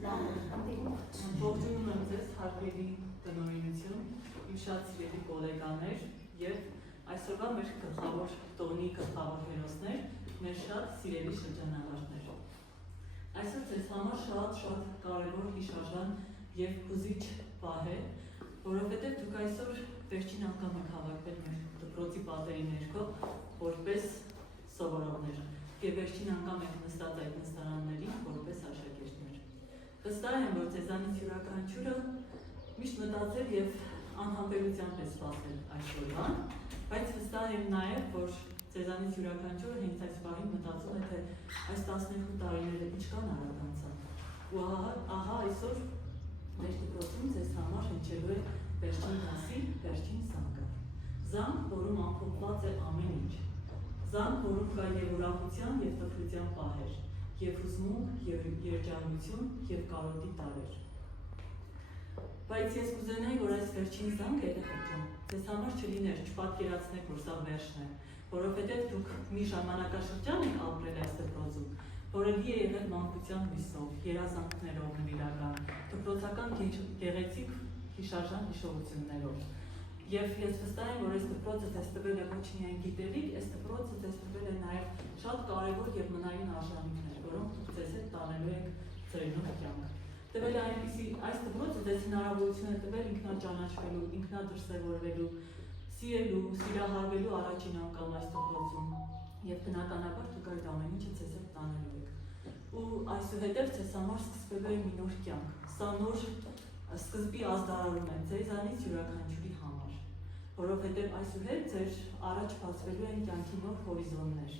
Ողջունում եմ ձեզ հարգելի տնօրինություն, իմ շատ սիրելի գոլեգաներ և այսօրվա մեր գլխավոր տոնի գլխավոր հերոսներ, մեր շատ սիրելի շրջանավարտներ։ Այսօր ձեզ համար շատ կարևոր հիշարժան և հուզիչ պահ է, որովհետև դուք այսօր վերջին անգամ եք հավաքվել մեր դպրոցի պատերի ներքո որպես սովորողներ և վերջին անգամ եք նստած այդ նստարաններին որպես աշակերտներ։ Վստահ եմ, որ ձեզանից յուրաքանչյուրը միշտ մտածել և անհամբերությամբ է սպասել այսօրվան, բայց վստահ եմ նաև, որ ձեզանից յուրաքանչյուրը հենց այս պահին մտածում է, թե այս 12 տարիները ինչքան արագ անցան։ Ու ահա այսօր մեր դպրոցում ձեզ համար հնչելու է վերջին դասի վերջին զանգը։ Զանգ, որում ամփոփված է ամեն ինչ։ Զանգ, որում կա և ուրախության և տխրության պահեր, և հուզմունք, և երջանկություն, և կարոտի տարեր։ Բայց ես կուզենայի, որ այս վերջին զանգը երեխեքներ ձեզ համար չլիներ, չպատկերացնեք, որ սա վերջն է, որովհետև դուք մի ժամանակաշրջան եք ապրել այս դպրոցում, որը լի է եղել մանկության հույսով, երազանքներով, նվիրական, դպրոցական գեղեցիկ հիշարժան հիշողություններով։ Եվ ես վստահ եմ, որ այս դպրոցը ձեզ տվել է ոչ միայն գիտելիք, այս դպրոցը ձեզ տվել է նաև շատ կարևոր և մնայուն արժանինքներ, որոնք դուք ձեզ հետ տանելու եք ձեր նոր կյանք։ Տվել է այնպիսի, այս դպրոցը ձեզ հնարավորություն է տվել ինքնաճանաչվելու, ինքնադրսևորվելու, սիրելու, սիրահարվելու առաջին անգամ այս դպրոցում և բնականաբար դուք այդ ամեն ինչը ձեզ հետ տանելու եք։ Ու այսուհետև ձեզ համար սկսվելու է մի նոր կյանք, սա նոր սկզբի ազդարարում է ձեզանից յուրաքանչյուրի համար, որովհետև այսուհետ ձեր առաջ բացվելու են կյանքի նոր հորիզոններ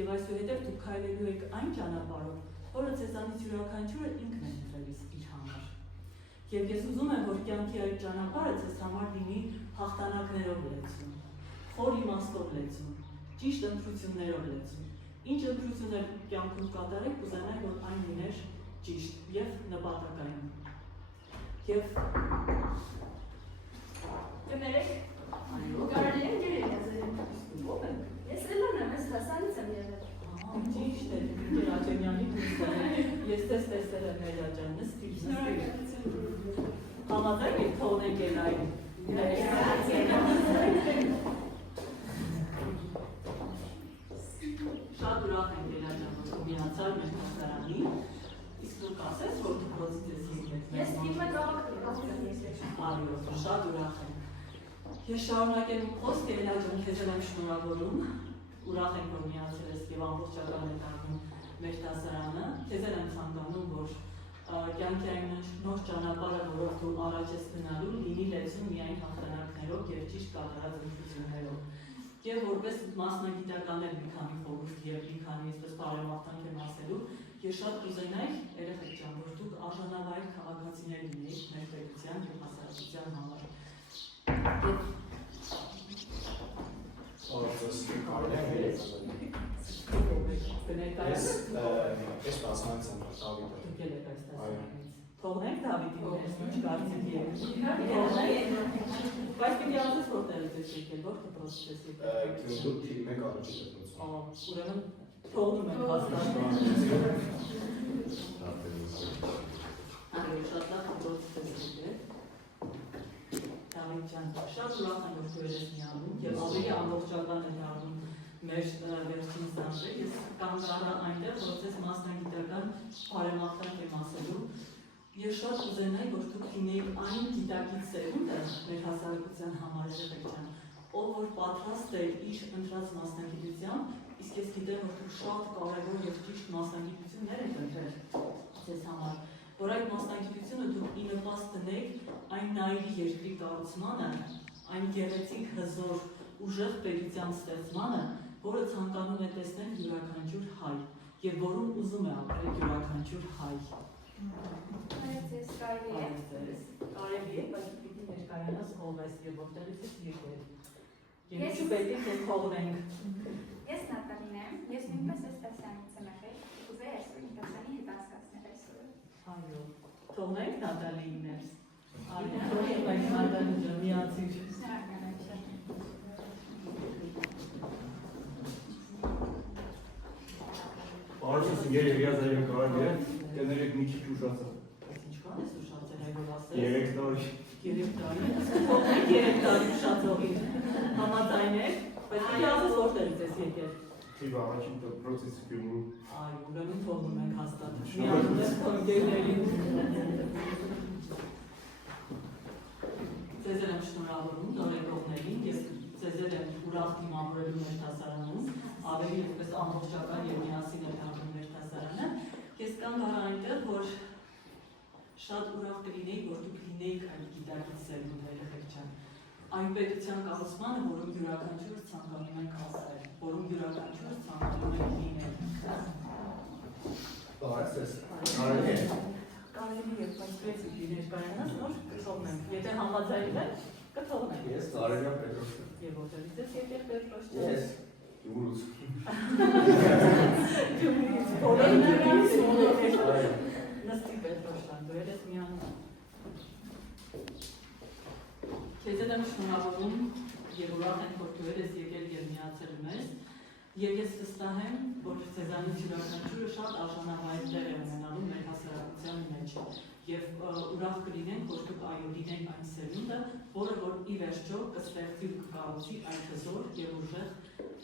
և այսուհետև դուք քայլելու եք այն ճանապարհով, որը ձեզանից յուրաքանչյուրը ինքն է ընտրել իր համար։ Եվ ես ուզում եմ, որ կյանքի այդ ճանապարհը ձեզ համար լինի հաղթանակներով լեցուն, խոր իմաստով լեցուն, ճիշտ ընտրություններով լեցուն։ Ինչ ընտրություններ կյանքում կատարեք, կուզենայի, որ այն լիներ ճիշտ և նպատակային։ Եվ Կներեք, կարելի է գերեզել։ Ես ելան եմ, ես հասանից եմ եղել։ Ճիշտ է, Գեր Աջեմյանի դուրսել է, ես տես տեսել եմ մեր աջան, նստիր։ Համաձայն եք թողնենք են այն։ Շատ ուրախ ենք Գեր աջան, որ միացար մեր նստարանի, իսկ դու կասես, որ դպրոցից ես եկել։ Ես իմ հետ ավակ դպրոցից եմ եկել։ Այո, շատ ուրախ եմ։ Ես շարունակեմ իմ խոսքը, Գեր աջան, քեզ եմ շնորհավորում, ուրախ ենք, որ միացել ես և ամբողջական է դառնում մեր դասարանը, քեզ եմ ցանկանում, որ կյանքի այն նոր ճանապարհը, որով դու առաջ ես գնալու, լինի լեցուն միայն հաղթանակներով և ճիշտ կատարած ընտրություններով։ Եվ որպես մասնագիտական էլ մի քանի խորհուրդ և մի քանի այսպես բարեմաղթանք եմ ասելու, ես շատ կուզենայի, երեխեք ջան, որ դուք արժանավայել քաղաքացիներ լինեիք մեր պետության և հասարակության համար։ Ես տասնանից եմ Դավիթը։ Եկել եք այս տասնանից։ Թողնենք Դավիթին ներս, ինչ կարծիք եք։ Բայց պիտի ասես որտեղից ես եկել, որ դպրոցից ես եկել։ Գյումրու թիվ 1 առաջի դպրոցում։ Ուրեմն թողնում եմ հաստատ։ Այո, շատ լավ դպրոցից ես եկել։ Դավիթ ջան, շատ ուրախ եմ, որ դու ես միանում և ավելի ամբողջական է դառնում մեր վերջին զանգը։ Ես կանգ առա այնտեղ, որ ձեզ մասնագիտական բարեմաղթանք եմ ասելու։ Ես շատ կուզենայի, որ դուք լինեիք այն գիտակից սերունդը մեր հասարակության համար, երեխեք ջան, ով որ պատրաստ է իր ընտրած մասնագիտությամբ, իսկ ես գիտեմ, որ դուք շատ կարևոր և ճիշտ մասնագիտություններ եք ընտրել ձեզ համար, որ այդ մասնագիտությունը դուք ի նպաստ դնեք այն նայիրի երկրի կառուցմանը, այն գեղեցիկ հզոր ուժեղ պետության ստեղծմանը, որը ցանկանում է տեսնել յուրաքանչյուր հայ և որում ուզում է ապրել յուրաքանչյուր հայ։ Հայց ես կարելի է։ Կարելի է, բայց պիտի ներկայանաս ով ես և որտեղից ես եկել։ Եվ ինչու պետք է քեզ թողնենք։ Ես Նատալին եմ, ես նույնպես այս դասարանից եմ եղել, կուզեի այսօր իմ դասարանի հետ անցկացնել այսօրը։ Այո, թողնենք Նատալիին ներս։ Այո, թողնենք այս Նատալին ջան, միացիր։ Պարզություն երև յազայրը կարելի է, կներեք մի քիչ ուշացա։ 3 տարի։ 3 տարի։ Թողնենք 3 տարի ուշացողին։ Համաձայնեք, բայց դու ասես որտեղից ես եկել։ Թիվ առաջին պրոցեսի գումու։ Այ, ուրեմն թողնում ենք հաստատ։ Միանում ես կոնկերներին։ Ձեզ եմ շնորհավորում նորեկողներին և ձեզ եմ ուրախ դիմավորելու մեր դասարանում, ավելի որպես ամբողջական և միասին ենք ապրում մեր դասարանը։ Ես կամ բառ այնտեղ, որ շատ ուրախ կլինեի, որ դուք լինեիք այդ գիտակից սերունդը երեխեք ջան։ Այն պետության կառուցմանը, որում յուրաքանչյուրս ցանկանում ենք հասնել, որում յուրաքանչյուրս ցանկանում ենք լինել։ Բարեսես։ Կարելի է պատրաստ լինել բարենաս, նոր կթողնենք։ Եթե համաձայնվում եք, կթողնենք։ Ես Արենա Պետրոսյան։ Եվ որտեղից ես եկել Պետրոսյան։ Ես Գյումրուց։ Գյումրուց։ Բոլորը նրանց ունեն։ Նստի Պետրոսյան, դու ես միանում։ Քեզ եմ շնորհավորում եւ ուրախ եմ, որ դու ես եկել եւ միացել մեզ։ Եվ ես վստահ եմ, որ ձեզանից յուրաքանչյուրը շատ արժանավայել տեղ է ունենալու մեր հասարակության մեջ եւ ուրախ կլինենք, որ դուք այո լինեք այն սերունդը, որը որ ի վերջո կստեղծի ու կկառուցի այդ հզոր եւ ուժեղ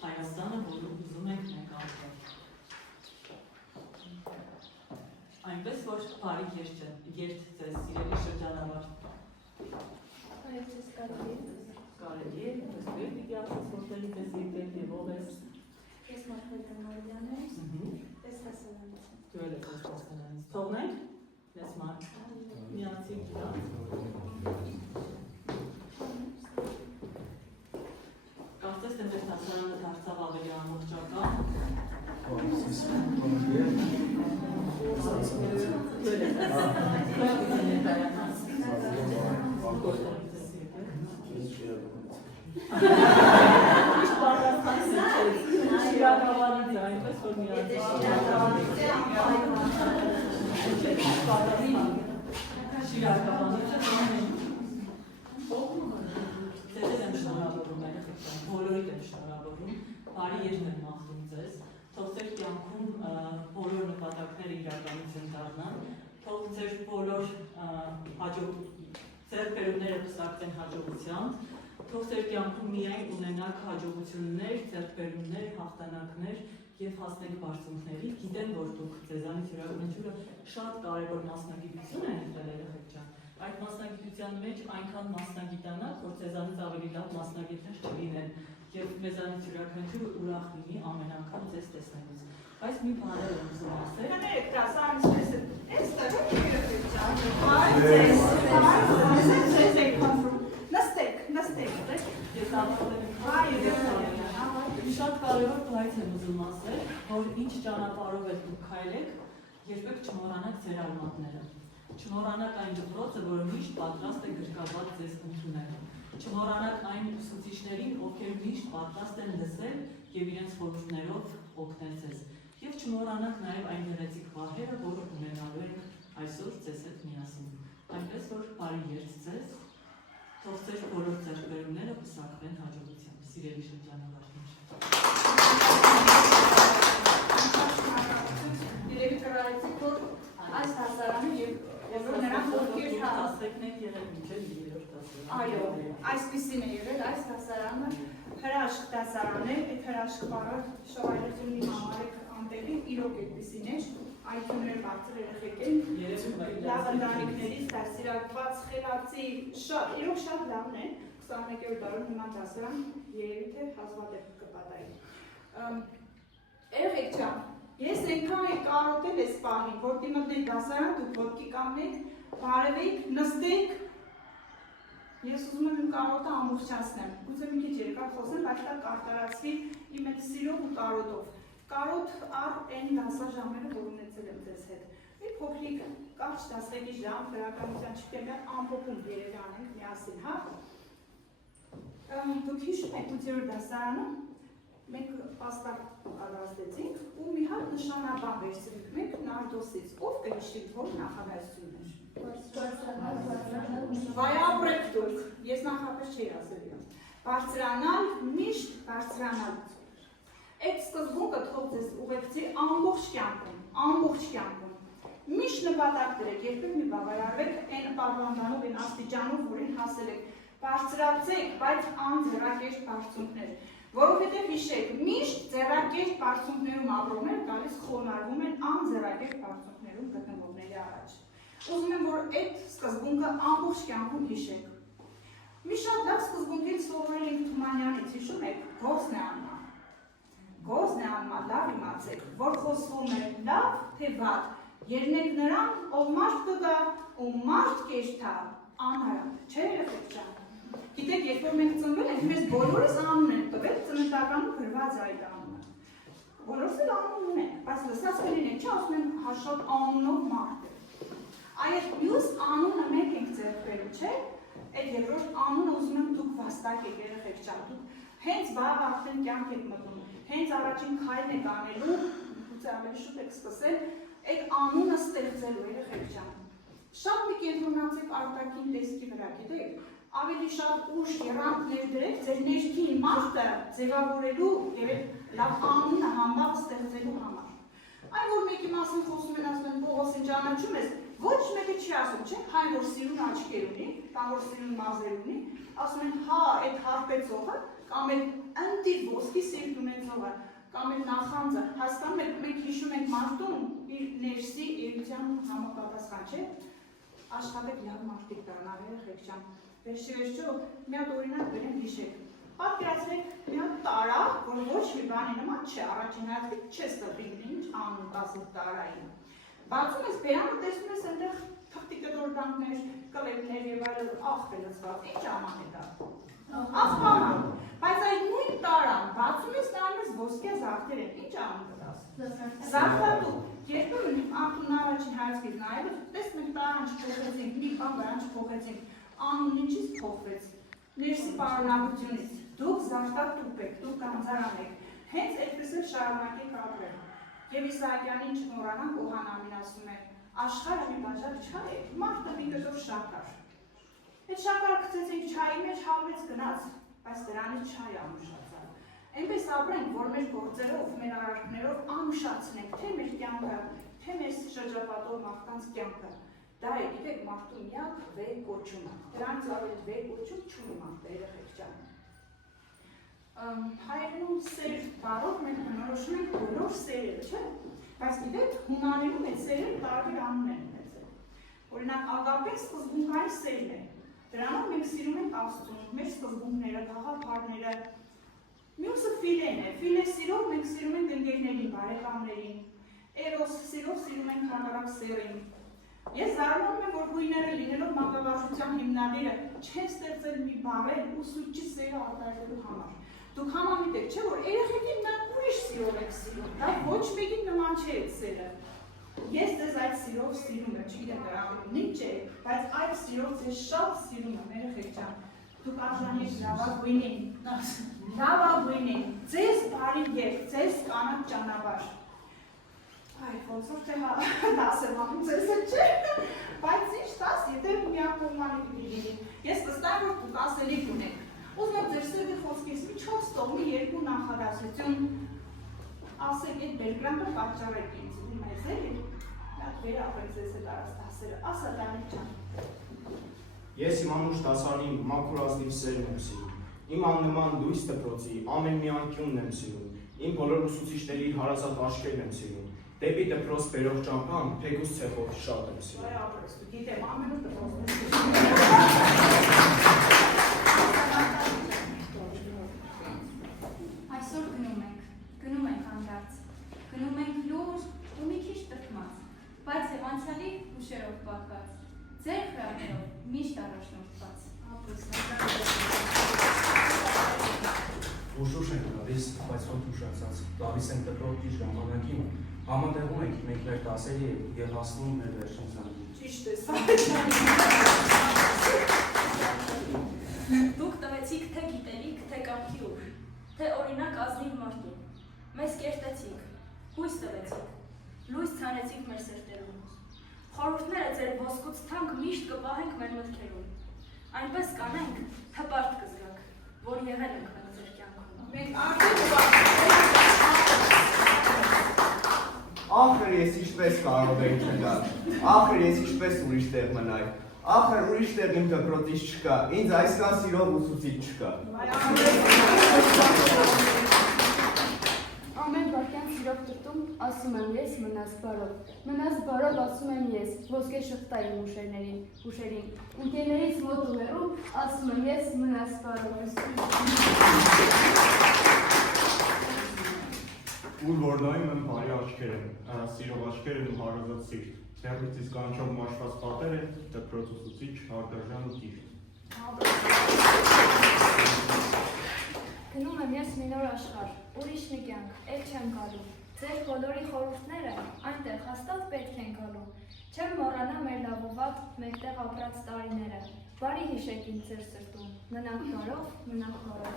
Հայաստանը, որը ուզում ենք մենք ապրել։ Այնպես որ բարի երթ ձեզ սիրելի շրջանավար։ Կարելի է, դու պիտի ասես որտեղից ես եկել եւ ով ես։ Ես Մարգարիտ Մարիան եմ, ես հասանանից։ Դու էլ ես հասանանից։ Թողնենք, ես մարդ, միացին դրանց։ Կարծես թե մեր դասարանը դարձավ ավելի ամբողջական։ Դու էլ ես Շիրակավանից է, այնպես որ Շիրակավանից է, ձեզ եմ շնորհավորում, բոլորիդ եմ շնորհավորում, բարի երթ եմ մաղթում ձեզ, թող ձեր կյանքում բոլոր նպատակները իրականություն դառնան, թող ձեր բոլոր ձեռքբերումները պսակվեն հաջողությամբ, թող ձեր կյանքում միայն ունենաք հաջողություններ, ձեռքբերումներ, հաղթանակներ և հասնեք բարձունքների, գիտեմ, որ դուք ձեզանից յուրաքանչյուրը շատ կարևոր մասնագիտություն են եղել երեխեք ջան։ Այդ մասնագիտության մեջ այնքան մասնագիտանաք, որ ձեզանից ավելի լավ մասնագետներ չլինեն և մեզանից յուրաքանչյուրը ուրախ լինի ամեն անգամ ձեզ տեսնելուց։ Բայց մի բան եմ ուզում ասել։ Ես շատ կարևոր պլայց եմ ուզում ասել, որ ինչ ճանապարհով եք դուք քայլեք, երբեք չմոռանաք ձեր արմատները։ Չմոռանաք այն դպրոցը, որը միշտ պատրաստ է գրկաբաց ձեզ ընդունել։ Չմոռանաք այն ուսուցիչներին, ովքեր միշտ պատրաստ են լսել եւ իրենց խորհուրդներով օգնել ձեզ։ Եվ չմոռանաք նաեւ այն գեղեցիկ բառերը, որը ունենալու եք այսօր ձեզ հետ միասին։ Այնպես որ բարի երթ ձեզ, թող ձեր բոլոր ձեռքբերումները պսակվեն հաջողությամբ։ Սիրելի շրջանավարտներ։ Երևի կրարեցիք, որ այս դասարանը եւ բոլոր նրանք ովքեր ասեկն եք եղել մինչև 3-րդ դասարանը։ Այո, այսպիսին է եղել այս դասարանը, հրաշք դասարան է, այդ հրաշք բառը շահայրությունի համար եք անտելի, իրոք այդպիսին է, IQ-ներ բարձր երեխեք են, լավ ընտանիքներից դասիրակված խելացի, իրոք շատ լավն է, 21-րդ դարում հիմա դասարան երևի թե հազվադեպ կպատայի։ Երեխեք ջան, ես այնքան է կարոտել ես պահին, որ դիմտնեք դասարան, դուք ոտքի կանգնեք, բարևեք, նստեք, ես ուզում եմ իմ կարոտը ամբողջացնեմ, գուցե մի քիչ երկար խոսեմ, բայց դա կարտարացվի իմ այդ սիրով ու կարոտով։ Կարոտ առ այն դասաժամերը, որ ունեցել եմ ձեզ հետ։ Մի փոքրիկ կարճ դասղեկի ժամ, գրականության չգիտեմ, ամփոփում երևի անենք միասին, հա։ Դուք հիշում եք 8-րդ դասարանում մենք պաստակ պատրաստեցինք ու մի հատ նշանաբան վերցրինք մենք Նարդոսից, ով կհիշի, որ նախադասությունն էր։ Վայապրեք դուք, ես նախապես չէի ասել իրան։ Բարձրանալ, միշտ բարձրանալ։ Այդ սկզբունքը թող ձեզ ուղեկցի ամբողջ կյանքում։ Միշտ նպատակ դրեք, երբեք մի բավարարվեք այն պարվանդանով, այն աստիճանով, որին հասել եք։ Բարձրացեք, բայց անձեռակերտ բարձունքներ, որովհետև հիշեք, միշտ ձեռակերտ բարձունքներում ապրողները գալիս խոնարհվում են անձեռակերտ բարձունքներում գտնվողների առաջ։ Ուզում եմ, որ այդ սկզբունքը ամբողջ կյանքում հիշեք։ Մի շատ լավ սկզբունքից սովորել ենք Թումանյանից, հիշում եք, գործն է անման։ Գործն է անման, լավ իմացեք, որ խոսվում է լավ թե վատ, ելնեք նրան, ով մարդ կգա, ու մարդ կերթա, անհարատ, չէ երեխեք ջան։ Գիտեք, երբ որ մենք ծնվել ենք, մեզ բոլորս անուն են տվել, ծննդականում գրված է այդ անունը։ Բոլորս էլ անուն ունեն, բայց լսած կլինենք, չէ, ասում են հաշատ անունով մարդ է։ Այդ մյուս անունը մենք ենք ձեռք բերում, չէ։ Այդ երկրորդ անունը ուզում եմ դուք վաստակ եք երեխեք ջան, դուք հենց վաղ արդեն կյանք եք մտնում, հենց առաջին քայլն եք անելու, գուցե ավելի շուտ եք սկսել, այդ անունը ստեղծելու երեխեք ջան։ Շատ մի կենտրոնացեք արտաքին տեսքի վրա, գիտեք, ավելի շատ ուժ եռանքներ դրեք ձեր ներքին մարդը ձևավորելու եւ այդ լավ անունը համբավ ստեղծելու համար։ Այն որ մեկի մասին խոսում են, ասում են Պողոսին ճանաչում ես, ոչ մեկը չի ասում, չէ՞, հայն որ սիրուն աչքեր ունի, կամ որ սիրուն մազեր ունի, ասում են, հա, այդ հարբեցողը, կամ այդ ընտի ոսկի սիրտ ունեցողը, կամ այդ նախանձը, հասկանում եք, մենք հիշում ենք մարդուն իր ներսի էության համապատասխան, չէ՞, աշխատեք լավ մարդիկ դառնալ, երեխեք ջան, վերջիվերջո մի հատ օրինակ բերեմ հիշեք, պատկերացրեք մի հատ տարա, որ ոչ մի բանի նման չէ, առաջին հայացքից չես տպին, ինչ անուն կասել տարային, բացում ես բերանը, տեսնում ես այնտեղ թղթիկը դորդանքներ, կլեպներ եւ այլ աղբ է լցված, ինչ աման է դա, աղբաման, բայց այդ նույն տարան, բացում ես նայում ես ոսկե զարդեր են, ինչ անուն կդաս, զարդատու, երբեմն արտուն առաջին հայացքից նայելով, տեսնենք տարան չփոխեցինք, մի բան վրան չփոխեցինք, անունն ինչից փոխվեց, ներսի պարունակությունից, դուք զարդատուպ եք, դուք կանձարան եք, հենց այդպես էլ շարունակեք ապրել։ Եվ Իսահակյանին չմոռանանք Օհանամին ասում է, աշխարհը մի բաժակ չայ է, մարդը մի կտոր շաքար։ Այդ շաքարը գցեցինք չայի մեջ, հավեց գնաց, բայց դրանից չայ անուշացավ։ Այնպես ապրենք, որ մեր գործերով, մեր արարքներով անուշացնենք թե մեր կյանքը, թե մեր շրջապատող մարդկանց կյանքը։ Դա է, գիտեք, մարդու միակ վեր կոչումը։ Դրանից ավելի վեր կոչում չունի մարդը, երեխեք ջան։ Հայերենում սեր բառով մենք բնորոշում ենք բոլոր սերերը, չէ՞, բայց գիտեք, հունարենում այդ սերերը տարբեր անուն են ունեցել։ Օրինակ, ագապեն սկզբունքային սերն է։ Դրանով մենք սիրում ենք Աստծուն, մեր սկզբունքները, գաղափարները։ Մյուսը ֆիլեն է։ Ֆիլե սիրով մենք սիրում ենք ընկերներին, բարեկամներին։ Էրոս սիրով սիրում ենք հակառակ սերին։ Ես զարմանում եմ, որ գույները լինելով մանկավարժության հիմնադիրը չեն ստեղծել մի բառեր ուսուցիչի սերը արտահայտելու համար։ Դուք համամիտ եք, չէ՞ որ երեխեքին նրանք ուրիշ սիրով եք սիրում, դա ոչ մեկին նման չէ այդ սերը։ Ես ձեզ այդ սիրով սիրում եմ, չգիտեմ դրա ավելի ինչ է, բայց այդ սիրով ձեզ շատ սիրում եմ, երեխեք ջան։ Դուք արժանի եք լավագույնին, լավագույնին, ձեզ բարի երկ, ձեզ կանաչ ճանապարհ։ Այ ոնց որ թե դասերանում ձեզ էլ չէ, բայց ինչ տաս, եթե միակողմանի պիտի լինի։ Ես վստահ եմ, որ դուք ասելիք ունեք։ Ուզում եմ ձեր սրտի խոսքից մի 4 տողմի 2 նախադասություն ասեք այդ բերկրանքը պատճառեք ինձ ու մեզ էլի հատ վերապրեք ձեզ հետ արած դասերը, ասա Դանիք ջան։ Ես իմ անուշ դասարանի մաքուր ազնիվ սերն եմ սիրում, իմ աննման լույս դպրոցի ամեն մի անկյունն եմ սիրում, իմ բոլոր ուսուցիչների հարազատ աչքերն եմ սիրում, դեպի դպրոց բերող ճամփան թեկուզ ցեխով շատ եմ սիրում։ Այ ապրես, դու գիտեմ ամենուր դպրոցն եմ սիրում։ Այսօր գնում ենք հանդարտ, գնում ենք լուր ու մի քիչ տրտմած, բայց եւ անցյալի հուշերով պատված, ձեր խրատներով միշտ առաջնորդված։ Ուշուշ ենք գալիս, բայց ոնց ուշացած, գալիս ենք դպրոցի ժամանակին, համատեղում ենք մենք մեր դասերի եւ հասնում մեր վերջին զանգին։ Ճիշտ է, Դուք տվեցիք թե գիտելիք, թե կամքի ուժ, թե օրինակ ազնիվ մարդուն, մեզ կերտեցիք, հույս տվեցիք, լույս ցանեցիք մեր սերտերում, խորհուրդները ձեր ոսկուց թանկ միշտ կպահենք մեր մտքերում, այնպես կանենք, հպարտ կզգաք, որ եղել ենք մենք ձեր կյանքում։ մենք արդեն Ախր ես ինչպես կարող եմ չգալ, ախր ես ինչպես ուրիշ տեղ մնայ, ախր ուրիշ տեղ իմ դպրոցից չկա, ինձ այսքան սիրով ուսուցիչ չկա։ Ամեն վարկյան սիրով տրտում, ասում եմ ես մնաս բարով ասում եմ ես, ոսկե շղթա իմ ուշերին, ընկերներից մոտ ու հեռու, ասում եմ ես մնաս բարով։ Ուր որ նայում եմ բարի աչքեր են, սիրով աչքեր են ու հարազատ սիրտ, հեռվից կանչով մաշված պատեր են, դպրոց ուսուցիչ, հարգարժան ու կիրթ։ Գնում եմ ես մի նոր աշխարհ, ուրիշ մի կյանք, էլ չեմ գալու։ Ձեր բոլորի խորհուրդները այնտեղ հաստատ պետք են գալու։ Չեմ մոռանա մեր լավ ու վատ մեկտեղ ապրած տարիները։ Բարի հիշեք ինձ ձեր սրտում, մնանք բարով, մնանք բարով։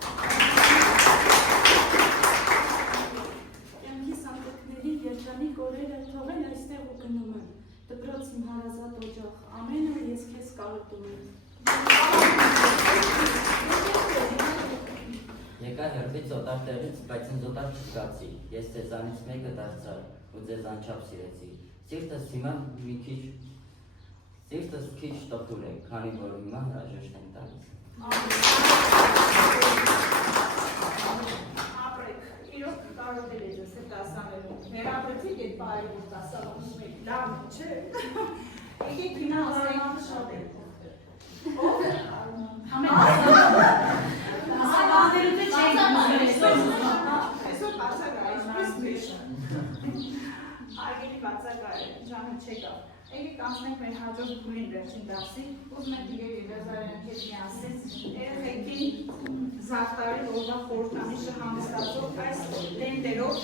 Կյանքի սանդուղքների երջանիկ օրերը թողել այստեղ ու գնում եմ։ Դպրոց իմ հարազատ օջախ, ամեն օր ես քեզ կարոտում եմ։ Եկա հեռվից օտար տեղից, բայց ինձ օտար չզգացի, ես ձեզանից մեկը դարձա ու ձեզ անչափ սիրեցի, սիրտս հիմա սիրտս քիչ տխուր է, քանի որ հիմա հրաժեշտ եմ տալիս։ Ապրեք, իրոք կարոտել է ձեզ հետ դասանելու, վերաբրեցիք այդ բարի որ դասավանում եք, լավ չէ, եկեք հիմա ասենք շատ է։ Ով է արունում, այսօր բացակա, այսպես միշը, արգելի բացակա է, ժամը չեկա, եկեք անցնենք մեր հաջորդ բուլին վերջին դասի, ուզում եք դիգեր Եվրազարյան հետ միասնեց, երեխեքին զարդարել օրվա խորհրդանիշը հանդիսացող այս լենտերով,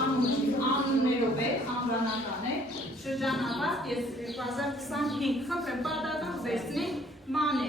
անուններով է, անվանական է, շրջանավարտ ես 2025 խնդրեմ պատական վերցնենք մանե։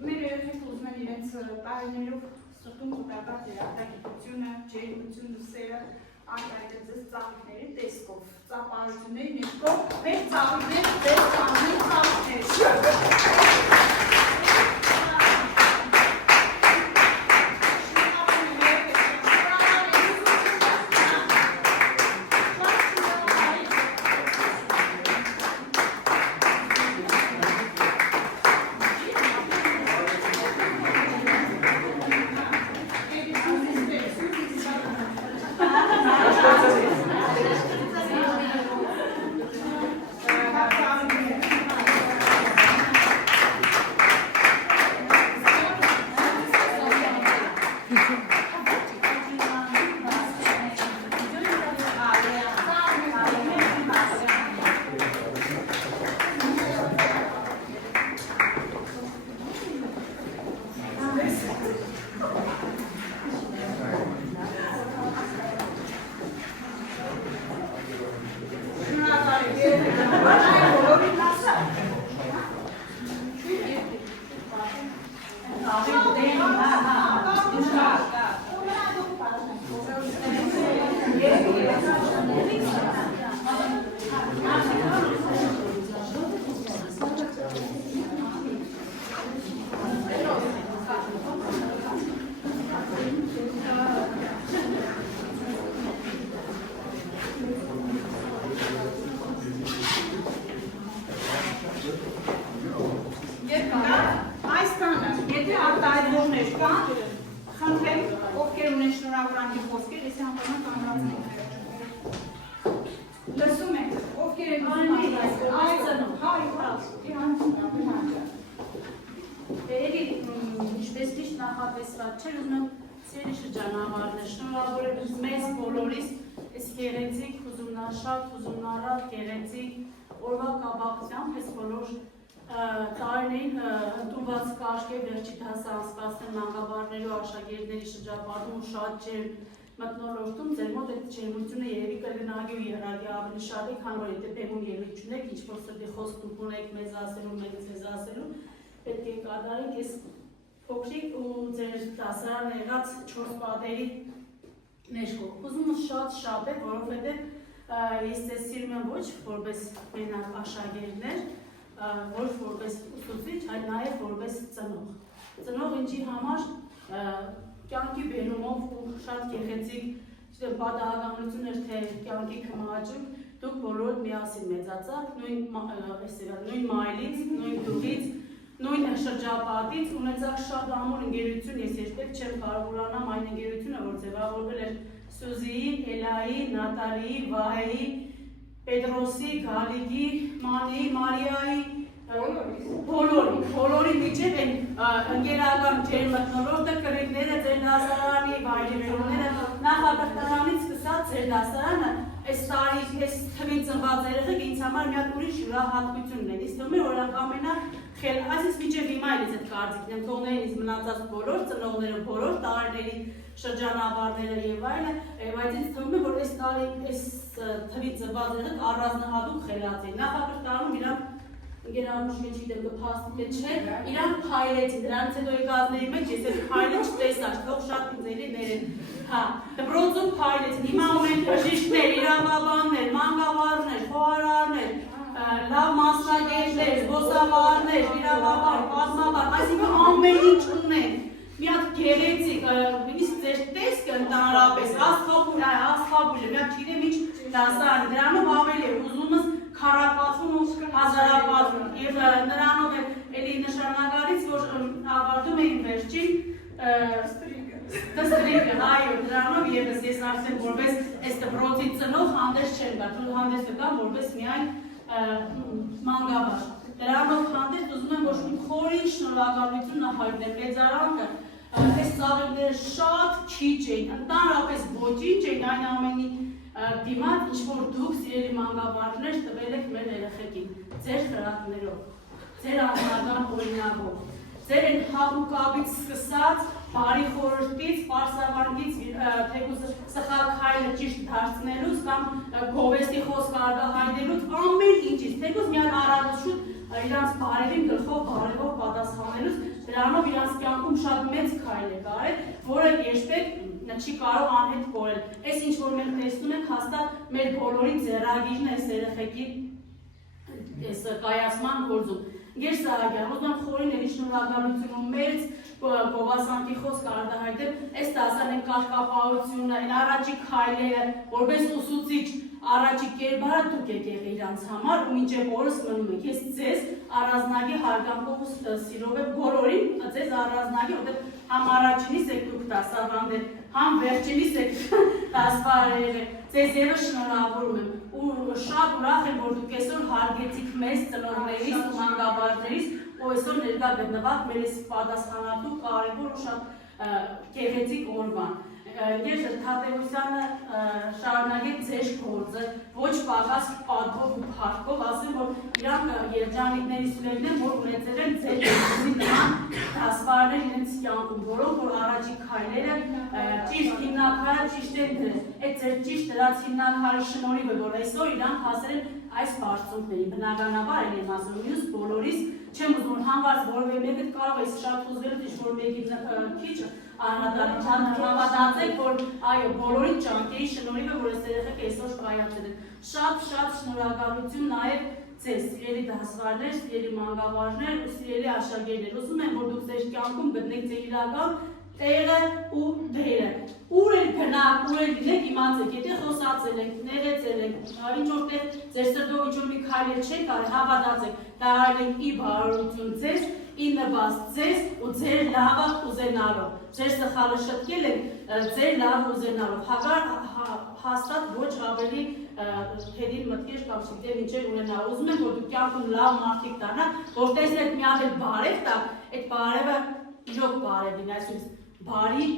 Մեր երեխեք ուզում են իրենց տարիներով սրտում կուտակած երախտագիտությունը, ջերմությունը, սերը արտահայտել ձեզ ծաղիկների տեսքով, ծափարությունների ներքով, մեր ծաղիկներ ձեր ծաղիկներ Այս տանը, եթե արտահայտողներ կան, խնդրեմ, ովքեր ունեն շնորհավորանքի խոսքեր, ես համարում կամրացնենք։ Լսում եք, ովքեր են Էլի, ինչպես միշտ նախատեսված չէր, ուզում եմ սիրելի շրջանավարներ, շնորհավորել մեզ բոլորիս այս գեղեցիկ, ուսումնաշատ, ուսումնառատ, գեղեցիկ օրվա կապակցությամբ այս բոլոր տարիներին ընդունված կարգ է վերջի դասը անցկացնել մանկաբարձներու աշակերտների շրջապատում ու շատ ջերմ մթնոլորտում, ձեր մոտ այդ ջերմությունը երևի կգնագի ու եռագի ավելի շատ է, քան որ եթե բեմում ելույթ չունեք, ինչ-որ սրտի խոսք ունեք մեզ ասելու, մենք ձեզ ասելու, պետք է կատարենք այս փոքրիկ ու ձեր դասարան եղած 4 պատերի ներքո։ Ուզումը շատ է, որովհետև ես ձեզ սիրում եմ ոչ որպես մենակ աշակերտներ, ոչ որպես ուսուցիչ, այլ նաև որպես ծնող։ Ծնող ինչի համար կյանքի բերումով ու շատ գեղեցիկ պատահականություններ, թե կյանքի կմահաճուկ, դուք բոլոր միասին մեծացաք, նույն մայլից, նույն գյուղից, նույն շրջապատից, ունեցաք շատ ամուր ընկերություն, ես երբեք չեմ կարող ուրանամ այն ընկերությունը, որ ձևավորվել էր Սուզիի, Էլայի, Նատալիի, Վահեի, Պետրոսի, Գալիկի, Մանիի, Մարիայի, բոլորի միջև են ընկերական ջեր մթնոլորտը, կրիկները, ձեր դասարանի, վայրենիները, նախակրթարանից սկսած ձեր դասարանը, այս տարի, այս թվին ծնված երեխեք ինձ համար մի հատ ուրիշ յուրահատկություն ունեն, ինձ թվում է որ այսպես մինչև հիմա էլ ես այդ կարծիքն եմ, թողներին ինձ մնացած բոլոր ծնողները, բոլոր տարիների շրջանավարները եւ այլը, բայց ինձ թվում է որ այս տարի այս թվին ծնված երեխեք առանձնահատուկ խելացի են, նախակրթարանում իրանք Գերանուշ մեջ իդեմ կփաստի թե չէ, իրանք փայլեցին, դրանից հետո եկածների մեջ ես այդ փայլը չտեսա, թող շատ ինձելի ներեն, հա, դպրոցում փայլեցին, հիմա ունենք բժիշկներ, իրավաբաններ, մանկավարներ, խոհարարներ, լավ մասնագետներ, զբոսավարներ, իրավաբան, պատմաբան, այսինքն ամեն ինչ ունեն, մի հատ գեղեցիկ, նույնիսկ ձեր տեսքը ընդհանրապես, աստղաբույլը, մի հատ չգիտեմ ինչ դասարան, դրանով ավելի է ուզումս քառապատվում ու հազարապատվում եւ նրանով էլի նշանակալից որ ավարտում էին վերջին Ստրիկը, այո, դրանով եւս ես արդեն որպես այս դպրոցի ծնող հանդես չեմ գա, հանդես կգամ որպես միայն մանկաբար։ Դրանով հանդես ուզում եմ ոչ մի խորին շնորհակալություն նախարարել մեծարանքը, այս ծաղիկները շատ քիչ էին, ընդհանրապես ոչինչ էին այն ամենի դիմաց, ինչ-որ դուք սիրելի մանկաբարձներ տվել եք մեր երեխեքին, ձեր խրատներով, ձեր անձնական օրինակով, ձեր են հաղուկապից սկսած, բարի խորհրդից, պարսավարկից, թեկուզ սխալ քայլը ճիշտ դարձնելուց կամ գովեստի խոսք արտահայտելուց, ամեն ինչից, թեկուզ մի հատ առավոտշուտ իրանց բարևին գլխով բարևով պատասխանելուց, դրանով իրանց կյանքում շատ մեծ քայլ է կարել, որը երբեք չի կարող անհետ կորել։ Այս ինչ որ մենք տեսնում ենք հաստատ մեր բոլորի ձեռագիրն է այս երեխեքի այս կայացման գործում։ Գեր Սահակյան, ուզում եմ խորին էլի շնորհակալություն ու մեծ գովազանքի խոսք արտահայտել, այս դասարան կարգապահությունը, այն առաջի քայլերը, որպես ուսուցիչ առաջի կերպարը դուք եք եղել իրանց համար ու մինչև օրս մնում եք։ Ես ձեզ առանձնագի հարգանքով ու սիրով եմ բոլորին, ձեզ առանձնագի, որտեղ համ առաջինից եք դուք դասավանդել, համ վերջինից եք դասվարել, ձեզ ևս շնորհավորում եմ ու շատ ուրախ եմ, որ դուք այսօր հարգեցիք մեզ ծնողներից ու մանկաբարձներից ու այսօր ներկա գտնվաք մեր այս պատասխանատու կարևոր ու շատ գեղեցիկ օրվան։ Ես Թատևոսյանը շարունակեց ձեր գործը, ոչ պակաս պատվով ու փառքով, ասեմ, որ իրանք երջանիկների սուրերն են, որ ունեցել են ձեր նման դասվարներ իրենց կյանքում, որոնք որ առաջի քայլերը ճիշտ հիմնակարը ճիշտ են դրել։ Այդ ձեր ճիշտ դրած հիմնակարի շնորհիվ է, որ այսօր իրանք հասել են այս բարձունքներին, բնականաբար են եմ ասում, մյուս բոլորիս չեմ ուզում հանված որևէ մեկը կարող է շատ ուզվելուց ինչ-որ որ մեկի քիչ անդրադառնան հավատացեք, որ այո, բոլորի ջանքերի շնորհիվ է, որ այս երեխեք այսօր կայացել են։ Շատ շնորհակալություն նաև ձեզ, սիրելի դասվարներ, սիրելի մանկավարժներ ու սիրելի աշակերտներ։ Ուզում եմ, որ դուք ձեր կյանքում գտնեք ձեր իրական տեղը ու դերը։ Ուր էլ գնաք, ուր էլ լինեք, իմացեք, եթե խոսացել եք, նեղեցել եք, ինչ որտեղ ձեր սրտով ինչ որ մի քայլ չեք արել, հավատացեք, դա արել եք ի բարօրություն ձեզ, ի նպաստ ձեզ ու ձեր լավը ուզենալով։ Ձեր սխալը շտկել եք ձեր լավը ուզենալով։ Հաստատ ոչ ավելի հետին մտքեր կամ չգիտեմ ինչեր ունենալ։ Ուզում եմ, որ դուք կյանքում լավ մարդիկ դառնաք, որ տեսնեք մի հատ բարև տա, այդ բարևը իրոք բարև լինի, այսինքն բարի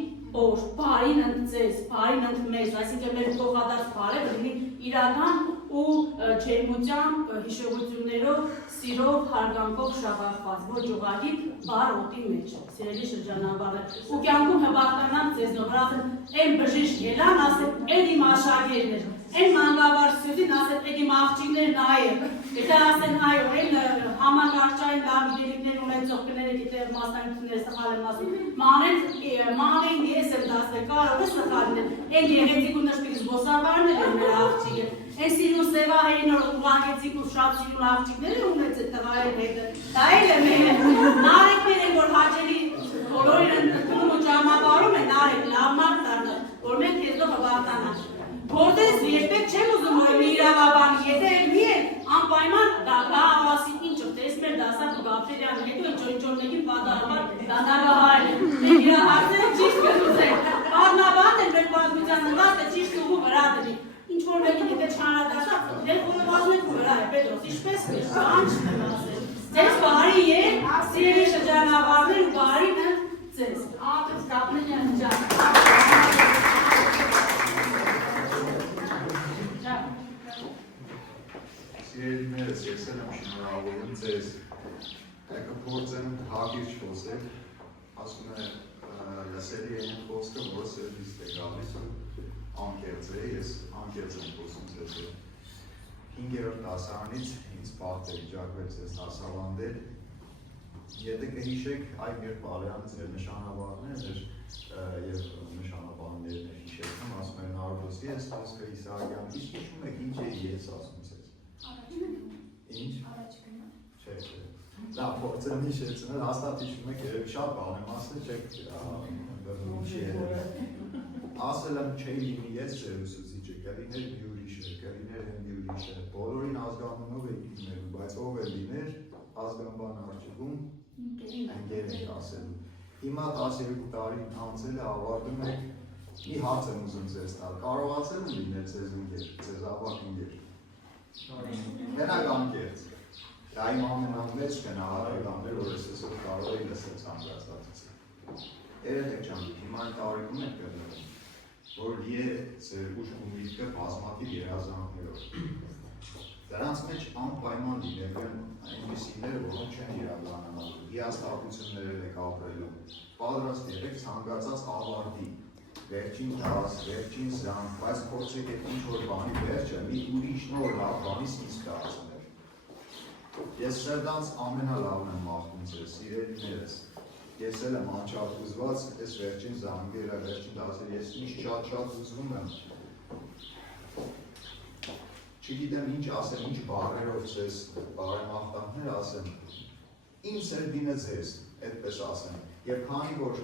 օր, բարին ընդ ձեզ, բարին ընդ մեզ, այսինքն մեր փոխադարձ բարևը լինի իրական ու ջերմությամբ, հիշողություններով, սիրով, հարգանքով շաբախված, ոչ ուղղակի բար օդի մեջ, սիրելի շրջանավարներ։ Ու կյանքում հբարտանամ ձեզնով, այն բժիշկ ելան, ասել, այն իմ աշակերտներ, այն մանկավարժությունին ասել, այդ իմ աղջիկներն այո, եթե ասեն այո, այն համակարգչային լավ գիտելիքներ ունեցող կներեք, եթե մասնագիտությունները սխալ եմ ասում, մանեն ես եմ դասել, կարող է սխալ լինել, այն գեղեցիկ ու նշտիկ զբոսավարներ են մեր աղջիկը, այն սիրուն սևահային ուղղագեցիկ ու շատ սիրուն աղջիկները ունեցել տղայեր հետը, դա էլ է մերը, նարեկներ են, որ հաճելի բոլորին ընդունում ու ճանապարհում են, նարեկ լավ մարդ դառնալ, որ մենք քեզով հբարտանանք։ Որտես երբեք չեմ ուզում որ մի իրավաբանի, եթե մի է անպայման դա ասի ինչը տեսնում էր դասակ բակտերիան, հետո ինչ-որ մեկին պատահաբար դանդաղահար է։ Մենք իր հարցերը ճիշտ կլուծենք։ Պատմաբան է մեր պատմության նվաստը ճիշտ ուղու վրա դրի։ Ինչ որ մեկին եթե չանադասած, դեր խորովածնեք վրա է, Պետրոս, ինչպես է, բան չեմ ասել։ Ձեզ բարի է, սիրելի շրջանավարներ ու բարին է ձեզ։ Աղջիկ կապնեն ջան։ Սիրելիներս, ես եմ շնորհավորում ձեզ, կփորձեմ հակիրճ խոսել, ասում է լսելի է այն խոսքը, որը սերվից է գալիս ու անկեղծ է, ես անկեղծ եմ խոսում ձեզ։ 5-րդ դասարանից ինձ պարտք է վիճակվել ձեզ դասավանդել, եթե կհիշեք, այդ երբ Ալյանը ձեր նշանավարներն էր և նշանավարներն էր հիշեցնում, ասում էր Նարդոսի ես խոսքը Իսահակյան, իսկ հիշում եք ինչ էի ես ասում ձեզ։ Ինչ? Չէ, չէ։ Դա փորձեմ հիշեցնել, հաստատ հիշում եք, երևի շատ բան եմ ասել, չեք ինչի երևի։ Ասել եմ չէի լինի ես ձեր ուսուցիչը, կլիներ մի ուրիշը, կլիներ մի ուրիշը, բոլորին ազգանունով եք լինելու, բայց ով է լիներ, ազգանբան արջիկում ընկեր եք ասելու։ Հիմա 12 տարին անցել է, ավարտում եք, մի հարց եմ ուզում ձեզ տալ, կարողացել ու լինել ձեզ ընկեր, ձեզ ավակ ընկեր։ Մենակ անկեղծ, դա իմ ամենամեծ գնահատականն էր, որ ես այսօր կարող էի լսել ցանկացածից։ Երեխեք ջան, հիմա այն տարիքում եք գտնվում, որ լի է ձեր ուժ ու միտքը բազմաթիվ երազանքներով։ Դրանց մեջ անպայման լինելու են այնպիսիներ, որոնք չեն իրականանալու, հիասթափություններով եք ապրելու, պատրաստ եղեք ցանկացած ավարտի, վերջին դաս, վերջին զանգ, բայց փորձեք այդ ինչ-որ բանի վերջը մի ուրիշ նոր լավ բանի սկիզբ դարձնել։ Ես սրտանց ամենալավն եմ մաղթում ձեզ, սիրելիներս, ես էլ եմ անչափ ուզված այս վերջին զանգերը, վերջին դասերը, ես միշտ շատ ուզվում եմ, չգիտեմ ինչ ասեմ, ինչ բառերով ձեզ բարեմաղթանքներ ասեմ, իմ սերդինը ձեզ, այդպես ասեմ, և քանի որ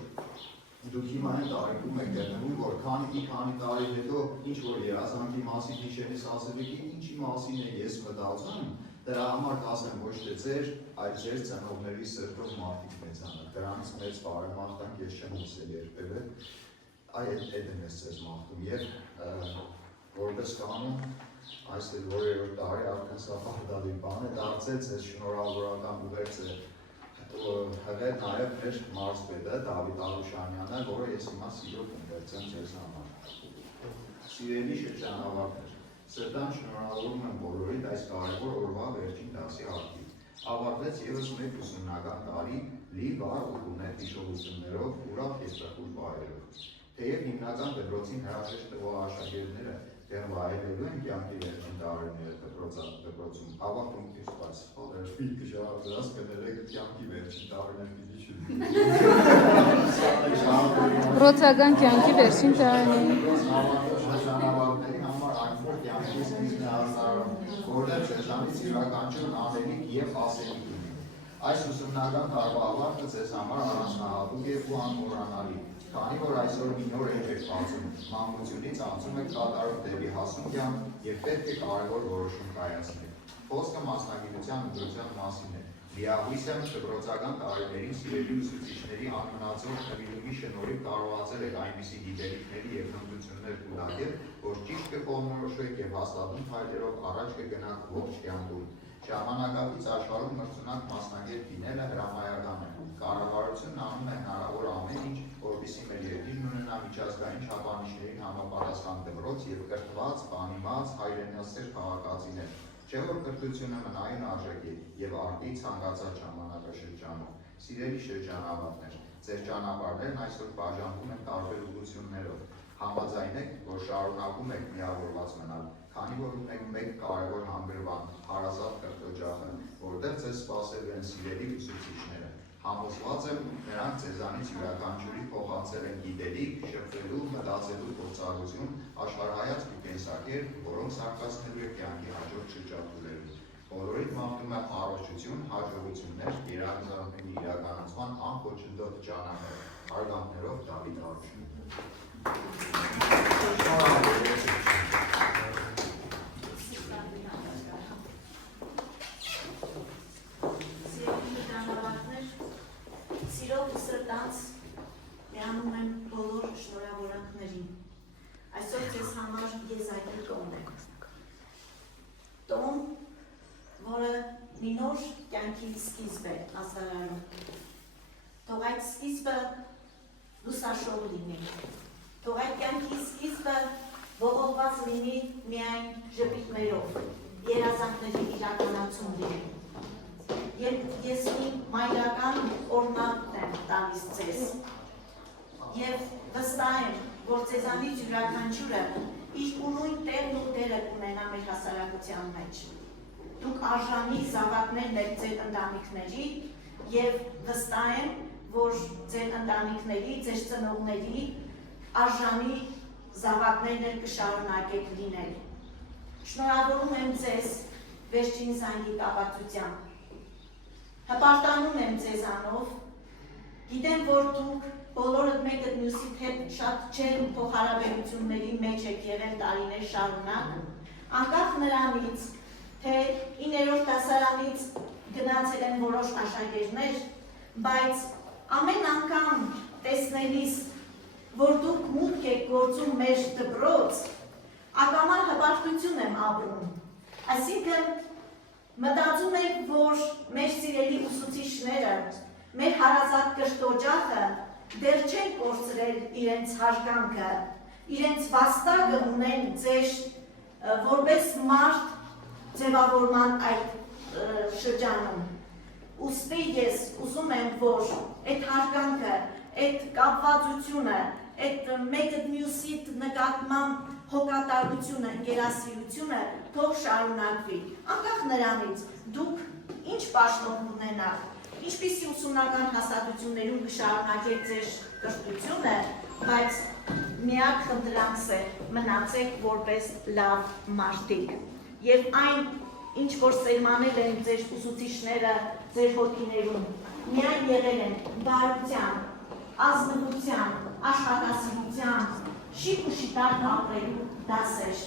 դուք հիմա այն տարիքում եք գտնվում, որ քանի տարի հետո ինչ-որ երազանքի մասին հիշելիս ասել եք, ինչի մասին է ես մտածում, դրա համար կասեմ ոչ թե ձեր, այլ ձեր ծնողների սրտով մարդիկ մեծանալ, դրանից մեծ բարեմաղթանք ես չեմ հուսել երբևէ, այդ եմ ես ձեզ մաղթում և որպես կանոն այս էլ որերորդ տարի արդեն սա պարտադիր բան է դարձել, ձեզ շնորհավորական ուղերձ է հղել նաև մեր մարզպետը Դավիթ Արուշանյանը, որը ես հիմա սիրով ընկերցեմ ձեզ համար։ Սիրելի շրջանավարտներ, սրտան շնորհավորում եմ բոլորիդ այս կարևոր օրվա վերջին դասի արդիվ։ Ավարտվեց ևս մեկ ուսումնական տարի լի վառ ու գունեղ հիշողություններով, ուրախ եզրախուժ բարերով։ Թեև հիմնական դպրոցին հրաժեշտ տվող աշակերտները դեռ վայելելու են կյանքի վերջին տարիները դպրոցում, ավարտումից բայց խորեր պիտի շարժած կներեք կյանքի վերջին տարիներ պիտի շուտ։ Դպրոցական կյանքի վերջին տարիներին։ Շրջանավարտների համար այն որ կյանքի սկիզբն է հասարում, որտեղ շրջանից յուրաքանչյուրն անելիք և ասելիք ունի։ Այս ուսումնական տարվա ավարտը ձեզ համար առանձնահատուկ է ու անմոռանալի, քանի որ այսօր մի նոր էջ եք բացում, մանկությունից անցում եք կատարում դեպի հասուն կյանք և պետք է կարևոր որոշում կայացնել։ Խոսքը մասնագիտության ընտրության մասին է։ Լիահույս եմ դպրոցական տարիներին սիրելի ուսուցիչների անմնացող նվիրումի շնորհիվ կարողացել եք այնպիսի գիտելիքների և հմտություններ կուտակել, որ ճիշտ կկողմնորոշվեք և հաստատուն քայլերով առաջ կգնաք ողջ կյանքում։ Ժամանակակից աշխարհում մրցունակ մասնագետ լինելը հրամայական է։ Կառավարությունն անում է հնարավոր ամեն ինչ, որպեսզի մեր երկիրն ունենա միջազգային չափանիշներին համապատասխան դպրոց և կրթված, բանիմաց, հայրենասեր քաղաքացիներ։ Չէ՞ որ կրթությունը մնային արժեք է և արդի ցանկացած ժամանակաշրջանում։ Սիրելի շրջանավարտներ, ձեր ճանապարհներն այսօր բաժանվում են տարբեր ուղղություններով։ Համաձայն եք, որ շարունակում եք միավորված մնալ, քանի որ ունեք մեկ կարևոր հանգրվան՝ հարազատ կրթօջախը, որտեղ ձեզ սպասելու են սիրելի ուսուցիչները։ Համոզված եմ, նրանք ձեզանից յուրաքանչյուրի փոխանցել են գիտելիք, շփվելու, մտածելու փորձառություն, աշխարհայացք ու կենսակերպ, որոնք զարգացնելու է կյանքի հաջորդ շրջափուլերում։ Բոլորիդ մաղթում եմ առողջություն, հաջողություններ, երազանքների իրականացման անխոչնդոտ ճանապարհ։ Հարգանքներով Դավիթ Արուշ։ Սիրով ու սրտանց միանում եմ բոլոր շնորհավորանքներին։ Այսօր ձեզ համար եզակի տոն է։ Տոն, որը մի նոր կյանքի սկիզբ է ասարանում։ Թող այդ սկիզբը լուսաշող լինի։ Թող այդ կյանքի սկիզբը ողողված լինի միայն ժպիտներով, երազանքների իրականացում լինի։ Ես մի մայրական օրնակ եմ տալիս ձեզ և վստահ եմ, որ ձեզանից յուրաքանչյուրը իր ուրույն տեղն ու դերը կունենա մեր հասարակության մեջ։ Դուք արժանի զավակներն եք ձեր ընտանիքների և վստահ եմ, որ ձեր ընտանիքների, ձեր ծնողների արժանի զավակներն եք կշարունակեք լինել։ Շնորհավորում եմ ձեզ վերջին զանգի կապակցությամբ։ Հպարտանում եմ ձեզանով, գիտեմ, որ դուք բոլորդ մեկը մյուսի հետ շատ չեն փոխհարաբերությունների մեջ եք եղել տարիներ շարունակ, անկախ նրանից, թե 9-րդ դասարանից գնացել են որոշ աշակերտներ, բայց ամեն անգամ տեսնելիս, որ դուք մուտք եք գործում մեր դպրոց, ակամա հպարտություն եմ ապրում, այսինքն մտածում եմ, որ մեր սիրելի ուսուցիչները, մեր հարազատ կրթօջախը դեռ չեն կորցրել իրենց հարգանքը, իրենց վաստակը ունեն ձեր որպես մարդ ձևավորման այդ շրջանում։ Ուստի ես ուզում եմ, որ այդ հարգանքը, այդ կապվածությունը, այդ մեկը մյուսի նկատմամբ հոգատարությունը, ընկերասիրությունը թող շարունակվի։ Անկախ նրանից դուք ինչ պաշտոն ունենաք, ինչպիսի ուսումնական հաստատություններում կշարունակեք ձեր կրթությունը, բայց միակ խնդրանքս է մնացեք որպես լավ մարդիկ։ Եվ այն, ինչ որ սերմանել են ձեր ուսուցիչները ձեր հոգիներում, միայն եղել են բարության, ազնվության, աշխատասիրության, շիկ ու շիտակ ապրելու դասեր։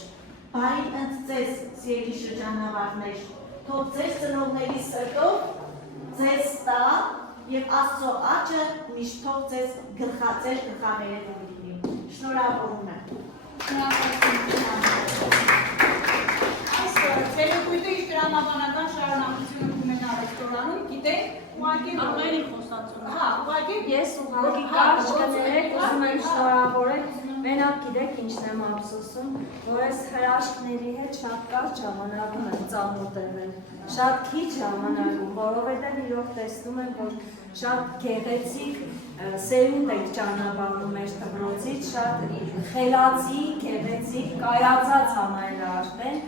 Բարի ընդ ձեզ, սիրելի շրջանավարտներ, թող ձեր ծնողների սրտով ձեզ տա և Աստծո աճը միշտ թող ձեզ ձեր գլխավերևում լինի։ Շնորհավորում եմ։ Այս ցելոկույտը իր դրամաբանական շարունակությունը կունենա ռեստորանում, գիտեք, ուղղակի Ամենի խոստացում։ Հա, ուղղակի Ես ուղղակի կարճ կներեք, ուզում եմ շնորհավորել, մենակ գիտեք ինչն եմ ափսոսում, որ այս հրաշքների հետ շատ կարճ ժամանակում եմ ծանոթել, շատ քիչ ժամանակում, որովհետև իրոք տեսնում եմ, որ շատ գեղեցիկ սերունդ եք ճանապարհում մեր դպրոցից, շատ խելացի, գեղեցիկ, կայացած համայնք արդեն,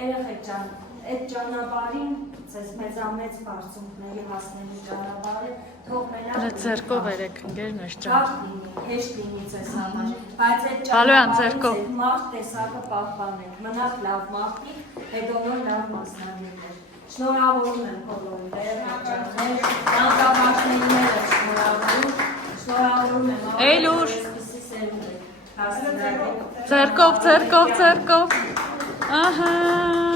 երեխեք ջան, այդ ճանապարհին Ձեզ մեծամեծ բարձունքների հասնելու ճանապարհը թող մենակ Ձերկով երեք ընկերներ ջան։ Բարդ լինի, հեշտ լինի ձեզ համար, բայց այդ Բալոյան, ձերկով։ մարդ տեսակը պահպանեք, մնաք լավ մարդիկ, հետո նոր լավ մասնագետներ։ Շնորհավորում եմ բոլորին, վերջաններ, անկապաշնիները շնորհավորում եմ Էյլուր։ այսպիսի սերունդ եք հասցնել։ Ձերկով, ձերկով, ձերկով։ Ահա։